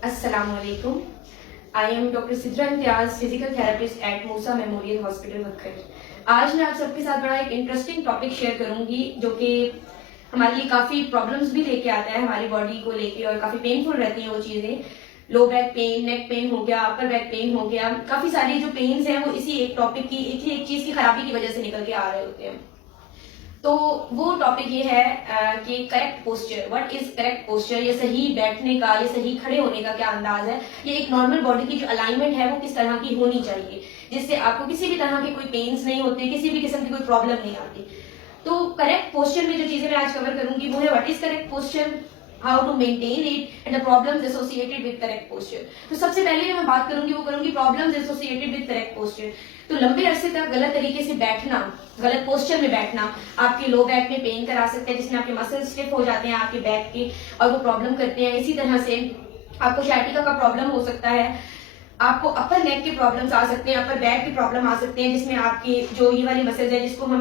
Assalamualaikum. I am doctor Sidra Imtiaz, physical therapist at Moosa memorial hospital वक्कर। आज मैं आप सबके साथ बड़ा एक इंटरेस्टिंग टॉपिक शेयर करूंगी जो कि हमारे लिए काफी प्रॉब्लम्स भी लेके आता है हमारी बॉडी को लेके, और काफी पेनफुल रहती हैं वो चीजें। Low back pain, neck pain हो गया, अपर बैक पेन हो गया, काफी सारी जो पेन्स हैं वो इसी एक टॉपिक की एक चीज की खराबी की वजह से निकल के आ रहे होते हैं। तो वो टॉपिक ये है कि correct posture. What is correct posture? ये सही बैठने का, ये सही खड़े होने का क्या अंदाज है, ये एक नॉर्मल बॉडी की जो अलाइनमेंट है वो किस तरह की होनी चाहिए जिससे आपको किसी भी तरह के कोई पेन्स नहीं होते, किसी भी किस्म की कोई प्रॉब्लम नहीं आती। तो करेक्ट पोस्चर में जो चीजें मैं आज कवर करूंगी वो है what is correct posture, how to maintain it and the problems associated with correct posture. तो सबसे पहले जो मैं बात करूंगी वो करूंगी problems associated with correct posture. तो लंबे अरसे तक गलत तरीके से बैठना, गलत पोस्चर में बैठना आपके लो बैक में पेन करा सकता है, जिसमें आपके मसल स्टिफ हो जाते हैं आपके बैक के और वो प्रॉब्लम करते हैं। इसी तरह से आपको sciatica का प्रॉब्लम हो सकता है, आपको अपर नेक के प्रॉब्लम्स आ सकते हैं, अपर बैक के प्रॉब्लम आ सकते हैं, जिसमें आपकी जो ये वाली मसल्स है जिसको हम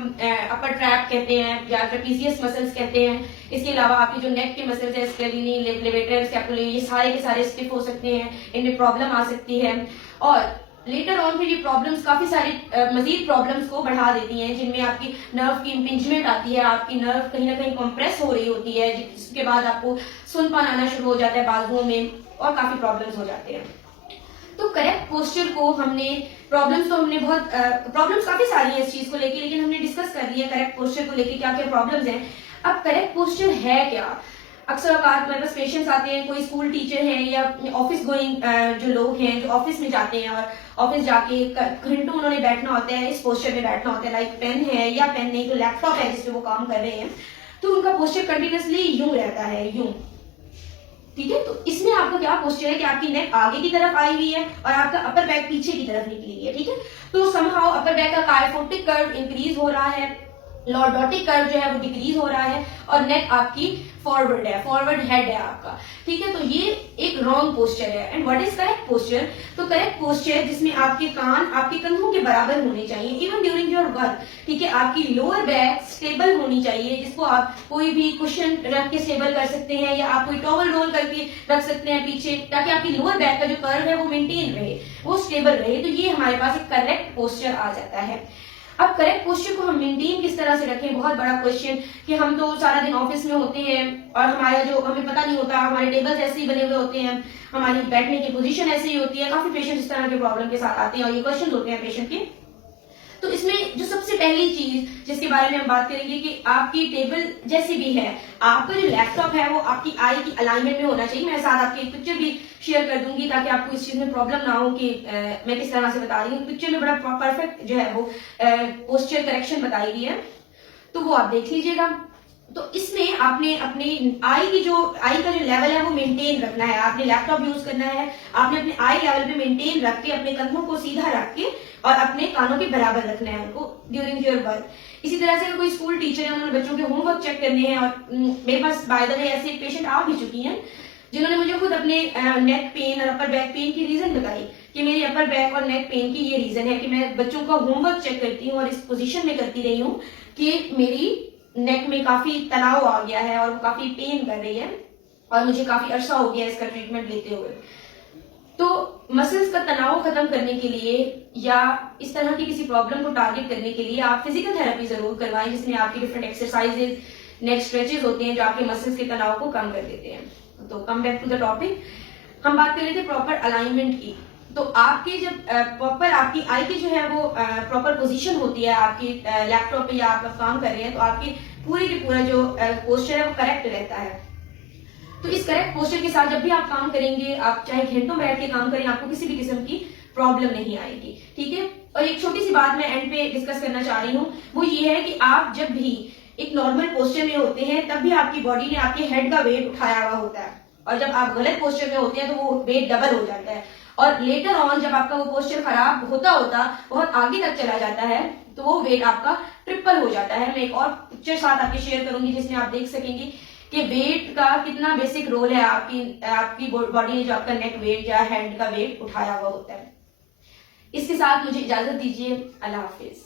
अपर ट्रैप कहते हैं या ट्रेपीजियस मसल्स कहते हैं। इसके अलावा आपकी जो नेक के मसल्स है, स्केलिनी, लेवेटर, स्कैपुलरी, ये सारे के सारे स्टिफ हो सकते हैं, इनमें प्रॉब्लम आ सकती है। और लेटर ऑन फिर ये प्रॉब्लम्स काफी सारी मजीद प्रॉब्लम्स को बढ़ा देती हैं, जिनमें आपकी नर्व की इम्पिंजमेंट आती है, आपकी नर्व कहीं ना कहीं कंप्रेस हो रही होती है, जिसके बाद आपको सुनपन आना शुरू हो जाता है बाजुओं में और काफी प्रॉब्लम्स हो जाते हैं। तो करेक्ट पोस्चर को हमने प्रॉब्लम्स काफी सारी है इस चीज को लेके, लेकिन हमने डिस्कस कर लिया करेक्ट पोस्चर को लेके क्या क्या प्रॉब्लम्स हैं। अब करेक्ट पोस्चर है क्या? अक्सर औकात मेरे पास पेशेंट्स आते हैं, कोई स्कूल टीचर है या ऑफिस गोइंग जो लोग हैं जो ऑफिस में जाते हैं और ऑफिस जाके घंटों उन्होंने बैठना होता है, इस पोस्चर में बैठना होता है, लाइक पेन है या पेन नहीं तो लैपटॉप है जिसपे वो काम कर रहे हैं, तो उनका पोस्चर कंटिन्यूसली यूं रहता है, यूं। ठीक है, तो इसमें आपका क्या पोस्चर है कि आपकी नेक आगे की तरफ आई हुई है और आपका अपर बैक पीछे की तरफ निकली हुई है। ठीक है, तो समहाउ अपर बैक का कायफोटिक कर्व इंक्रीज हो रहा है, लॉर्डोटिक कर्व जो है वो डिक्रीज हो रहा है और नेक आपकी फॉरवर्ड है, फॉरवर्ड हेड है आपका। ठीक है, तो ये एक रॉन्ग पोस्चर है। And what is correct posture? तो करेक्ट पोस्चर जिसमें आपके कान आपके कंधों के बराबर होने चाहिए इवन ड्यूरिंग योर वर्क। ठीक है, आपकी लोअर बैक स्टेबल होनी चाहिए, जिसको आप कोई भी कुशन रख के स्टेबल कर सकते हैं या आप कोई टॉवल रोल करके रख सकते हैं पीछे, ताकि आपकी लोअर बैक का जो कर्व है वो मेंटेन रहे, वो स्टेबल रहे। तो ये हमारे पास एक करेक्ट पोस्चर आ जाता है। अब करेक्ट पोस्चर को हम मेंटेन किस तरह से रखें, बहुत बड़ा क्वेश्चन, कि हम तो सारा दिन ऑफिस में होते हैं और हमारा जो हमें पता नहीं होता, हमारे टेबल्स ऐसे ही बने हुए होते हैं, हमारी बैठने की पोजीशन ऐसे ही होती है। काफी पेशेंट इस तरह के प्रॉब्लम के साथ आते हैं और ये क्वेश्चन होते हैं पेशेंट के। तो इसमें जो सबसे पहली चीज जिसके बारे में हम बात करेंगे कि आपकी टेबल जैसी भी है, आपका जो लैपटॉप है वो आपकी आई की अलाइनमेंट में होना चाहिए। मैं साथ आपकी एक पिक्चर भी शेयर कर दूंगी ताकि आपको इस चीज में प्रॉब्लम ना हो कि मैं किस तरह से बता रही हूँ। पिक्चर में बड़ा परफेक्ट जो है वो पोस्चर करेक्शन बताई गई है, तो वो आप देख लीजिएगा। तो इसमें आपने अपने आई का जो लेवल है वो मेंटेन रखना है। आपने लैपटॉप यूज करना है, आपने अपने आई लेवल पे मेंटेन रख के अपने कदमों को सीधा रख के और अपने कानों के बराबर रखना है उनको ड्यूरिंग योर वर्क। इसी तरह से अगर कोई स्कूल टीचर है, उन्होंने बच्चों के होमवर्क चेक करने हैं, और मेरे पास बाय द वे ऐसे एक पेशेंट आ भी चुकी हैं जिन्होंने मुझे खुद अपने नेक पेन और अपर बैक पेन की रीजन बताई कि मेरी अपर बैक और नेक पेन की ये रीजन है कि मैं बच्चों का होमवर्क चेक करती हूँ और इस पोजीशन में करती रही हूँ कि मेरी नेक में काफी तनाव आ गया है और काफी पेन कर रही है और मुझे काफी अरसा हो गया इसका ट्रीटमेंट लेते हुए। तो मसल्स का तनाव खत्म करने के लिए या इस तरह की किसी प्रॉब्लम को टारगेट करने के लिए आप फिजिकल थेरेपी जरूर करवाएं, जिसमें आपकी डिफरेंट एक्सरसाइजेज, नेक स्ट्रेचेज होते हैं जो आपके मसल्स के तनाव को कम कर देते हैं। तो come back to the topic, हम बात कर रहे थे प्रॉपर अलाइनमेंट की। तो आपके जब प्रॉपर आपकी आई की जो है वो प्रॉपर पोजीशन होती है आपकी लैपटॉप पे या आप काम कर रहे हैं, तो आपकी पूरी की पूरा जो पोस्चर है वो करेक्ट रहता है। तो इस करेक्ट पोस्चर के साथ जब भी आप काम करेंगे, आप चाहे घंटों बैठ के काम करें, आपको किसी भी किस्म की प्रॉब्लम नहीं आएगी। ठीक है, और एक छोटी सी बात मैं एंड पे डिस्कस करना चाह रही हूँ, वो ये है कि आप जब भी एक नॉर्मल पोस्चर में होते हैं तब भी आपकी बॉडी ने आपके हेड का वेट उठाया हुआ होता है, और जब आप गलत पोस्चर में होते हैं तो वो वेट डबल हो जाता है। और लेटर ऑन जब आपका वो पोस्चर खराब होता बहुत आगे तक चला जाता है तो वो वेट आपका ट्रिपल हो जाता है। मैं एक और पिक्चर साथ आपके शेयर करूंगी जिसमें आप देख सकेंगे कि वेट का कितना बेसिक रोल है आपकी बॉडी ने जो आपका नेक वेट या हेड का वेट उठाया हुआ होता है। इसके साथ मुझे इजाजत दीजिए, अल्लाह हाफिज।